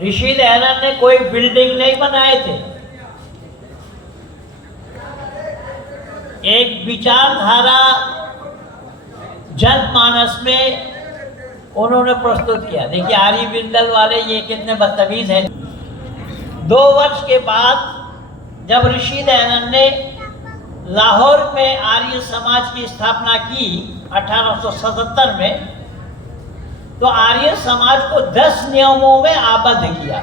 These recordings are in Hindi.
ऋषि दयानंद ने कोई बिल्डिंग नहीं बनाए थे, एक विचारधारा जनमानस में उन्होंने प्रस्तुत किया। देखिए आर्य बिंदल वाले ये कितने बदतमीज हैं। 2 वर्ष के बाद जब ऋषि दयानंद ने लाहौर में आर्य समाज की स्थापना की 1877 में, तो आर्य समाज को 10 नियमों में आबद्ध किया।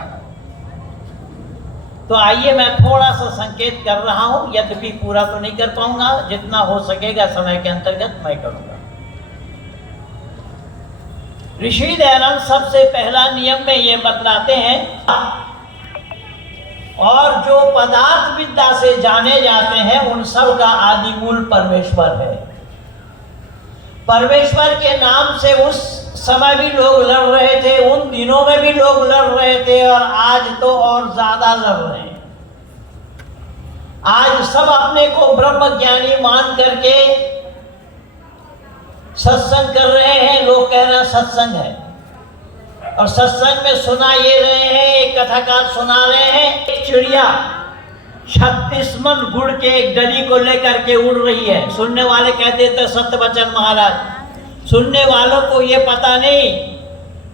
तो आइए मैं थोड़ा सा संकेत कर रहा हूं, यद्यपि पूरा तो नहीं कर पाऊंगा, जितना हो सकेगा समय के अंतर्गत मैं करूंगा। ऋषि दयानंद सबसे पहला नियम में ये बतलाते हैं, और जो पदार्थ विद्या से जाने जाते हैं उन सब का आदि मूल परमेश्वर है। परमेश्वर के नाम से उस समय भी लोग लड़ रहे थे, उन दिनों में भी लोग लड़ रहे थे, और आज तो और ज्यादा लड़ रहे हैं। आज सब अपने को ब्रह्म ज्ञानी मान करके सत्संग कर रहे हैं। लोग कह रहे हैं सत्संग है, और सत्संग में सुना ये रहे हैं, एक कथाकार सुना रहे हैं, एक चिड़िया 36 मन गुड़ के एक डली को लेकर के उड़ रही है। सुनने वाले कहते थे सत्यवचन महाराज, सुनने वालों को ये पता नहीं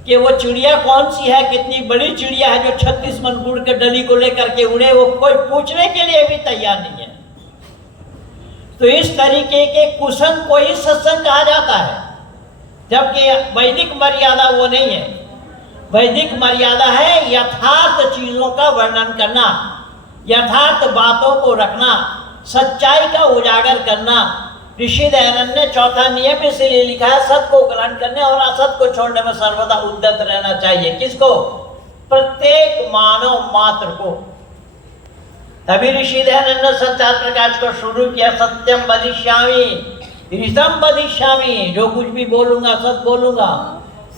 कि वो चिड़िया कौन सी है, कितनी बड़ी चिड़िया है जो 36 मन गुड़ के डली को लेकर के उड़े, वो कोई पूछने के लिए भी तैयार नहीं है। तो इस तरीके के कुसंग को ही सत्संग कहा जाता है, जबकि वैदिक मर्यादा वो नहीं है। वैदिक मर्यादा है यथार्थ चीजों का वर्णन करना, यथार्थ बातों को रखना, सच्चाई का उजागर करना। ऋषि दयानंद ने चौथा नियम इसलिए लिखा है, सत्य को ग्रहण करने और असत को छोड़ने में सर्वदा उद्यत रहना चाहिए। किसको? प्रत्येक मानव मात्र को। तभी ऋषि दयानंद ने सत्यार्थ प्रकाश को शुरू किया। सत्यम वदिष्यामि ऋतम वदिष्यामि, जो कुछ भी बोलूंगा सत्य बोलूंगा,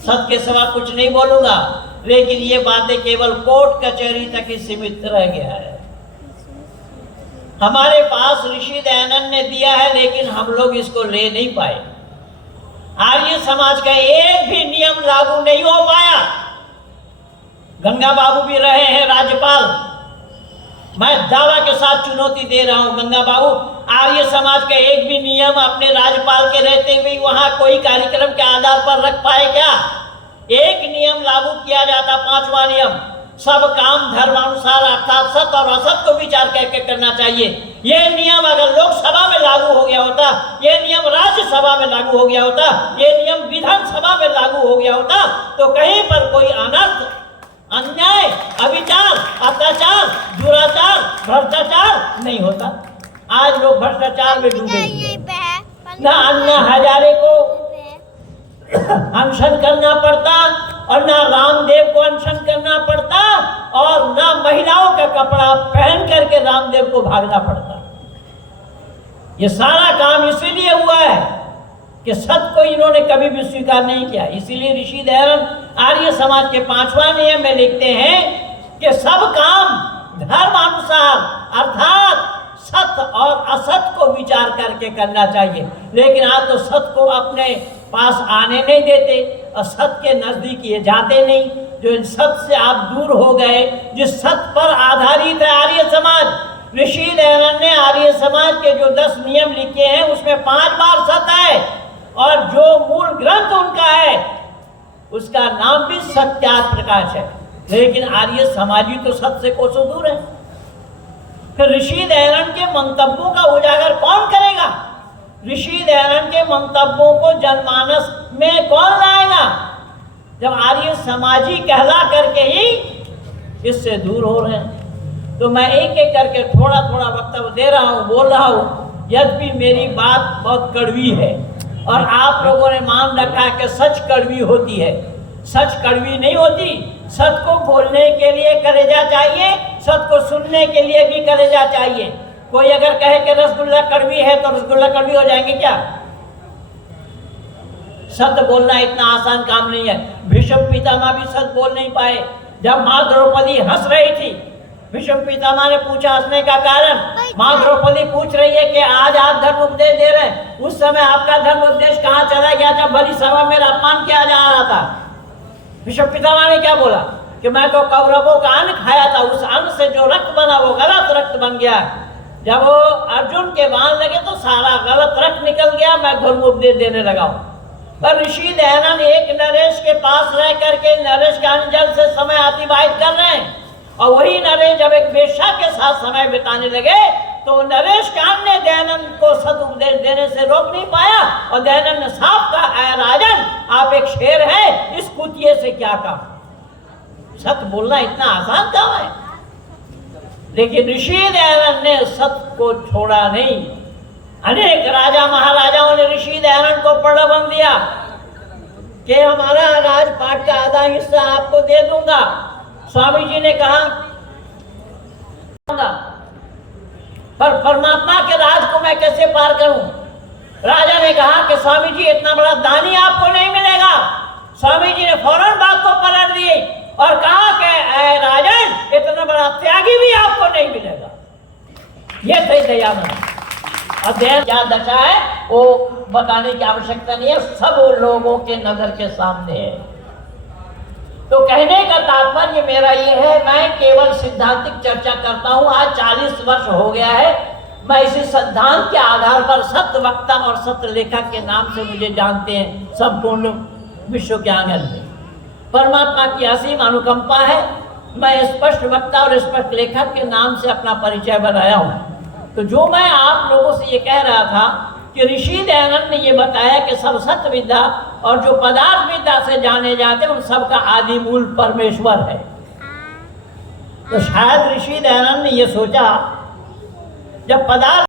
सत्य के सिवा कुछ नहीं बोलूंगा। लेकिन ये बातें केवल कोर्ट कचहरी तक ही सीमित रह गया है। हमारे पास ऋषि दयानंद ने दिया है, लेकिन हम लोग इसको ले नहीं पाए। आर्य समाज का एक भी नियम लागू नहीं हो पाया। गंगा बाबू भी रहे हैं राज्यपाल, मैं दावा के साथ चुनौती दे रहा हूं, गंगा बाबू आर्य समाज का एक भी नियम अपने राज्यपाल के रहते हुए वहां कोई कार्यक्रम के आधार पर रख पाए क्या? एक नियम लागू किया जाता, 5वां नियम, सब काम धर्मानुसार अर्थात सत्य और असत को विचार करके करना चाहिए। यह नियम अगर लोकसभा में लागू हो गया होता, यह नियम राज्यसभा में लागू हो गया होता, यह नियम विधानसभा में लागू हो गया होता, तो कहीं पर कोई अनर्थ, अन्याय, अविचार, अत्याचार, दुराचार, भ्रष्टाचार नहीं होता। आज लोग भ्रष्टाचार में डूबे हैं। ना अन्ना हजारे को अनशन करना पड़ता, और ना रामदेव को अनशन करना पड़ता, और ना महिलाओं का कपड़ा पहन करके रामदेव को भागना पड़ता। ये सारा काम इसीलिए हुआ है कि सत्य को इन्होंने कभी भी स्वीकार नहीं किया। इसीलिए ऋषि दयानंद आर्य समाज के 5वां नियम में लिखते हैं कि सब काम धर्मानुसार अर्थात सत्य और असत को विचार करके करना चाहिए। लेकिन आप तो सत्य को अपने पास आने नहीं देते, और सत्य के नजदीक ये जाते नहीं। जो इन सत्य से आप दूर हो गए, जिस सत्य पर आधारित है आर्य समाज। ऋषि दयानंद ने आर्य समाज के जो 10 नियम लिखे हैं उसमें 5 बार सत्य है, और जो मूल ग्रंथ उनका है उसका नाम भी सत्यार्थ प्रकाश है। लेकिन आर्य समाजी तो सत्य से कोसों दूर है। फिर ऋषि दयानंद के मंतव्यों का उजागर कौन करेगा? ऋषि दयानंद के मंतव्यों को जनमानस में कौन लाएगा, जब आर्य समाजी कहला करके ही इससे दूर हो रहे हैं। तो मैं एक एक करके थोड़ा थोड़ा वक्तव्य दे रहा हूँ, बोल रहा हूँ, यद्यपि मेरी बात बहुत कड़वी है, और आप लोगों ने मान रखा है कि सच कड़वी होती है। सच कड़वी नहीं होती। सच को बोलने के लिए कलेजा चाहिए, सच को सुनने के लिए भी कलेजा चाहिए। कोई अगर कहे कि रसगुल्ला कड़वी है तो रसगुल्ला कड़वी हो जाएंगे क्या? सत्य बोलना इतना आसान काम नहीं है। भीष्म पितामह भी सत्य बोल नहीं पाए। जब माँ द्रौपदी हंस रही थी, भीष्म पितामह ने पूछा हंसने का कारण। माँ द्रौपदी पूछ रही है कि आज आप धर्म उपदेश दे रहे हैं, उस समय आपका धर्म उपदेश कहाँ चला गया जब भली सभा में अपमान किया जा रहा था? भीष्म पितामह ने क्या बोला कि मैं तो कौरवों का अन्न खाया था, उस अन्न से जो रक्त बना वो गलत रक्त बन गया। जब वो अर्जुन के बाण लगे तो सारा गलत रक्त निकल गया, मैं धर्म उपदेश देने लगा। पर ऋषि दयानंद एक नरेश के पास रह करके नरेश के अंजल से समय अतिबाहित कर रहे हैं, और वही नरेश जब एक वेश्या के साथ समय बिताने लगे तो नरेश कान ने दयानंद को सद उपदेश देने से रोक नहीं पाया, और दयानंद ने साफ कहा, राजन आप एक शेर हैं, इस कुतिये से क्या काम। सत्य बोलना इतना आसान काम है, लेकिन ऋषि दयानंद ने सत्य को छोड़ा नहीं। अनेक राजा महाराजाओं ने ऋषि दयानंद को प्रलोभन दिया कि हमारा राजपाट का आधा हिस्सा आपको दे दूंगा। स्वामी जी ने कहा पर परमात्मा के राज को मैं कैसे पार करूं। राजा ने कहा कि स्वामी जी इतना बड़ा दानी आपको नहीं मिलेगा। स्वामी जी ने फौरन बात को पलट दी और कहा कि राजन इतना बड़ा त्यागी भी आपको नहीं मिलेगा। ये थे दयानंद। अध्ययन क्या दशा है वो बताने की आवश्यकता नहीं है, सब लोगों के नजर के सामने है। तो कहने का तात्पर्य मेरा ये है, मैं केवल सिद्धांतिक चर्चा करता हूं। आज 40 वर्ष हो गया है, मैं इसी सिद्धांत के आधार पर सत्य वक्ता और सत्य लेखक के नाम से मुझे जानते हैं संपूर्ण विश्व के आंगन में। परमात्मा की असीम अनुकंपा है, मैं स्पष्ट वक्ता और स्पष्ट लेखक के नाम से अपना परिचय बनाया हूं। तो जो मैं आप लोगों से ये कह रहा था कि ऋषि दयानंद ने ये बताया कि सब सत्य विद्या और जो पदार्थ विद्या से जाने जाते हैं उन सब का आदि मूल परमेश्वर है। तो शायद ऋषि दयानंद ने ये सोचा जब पदार्थ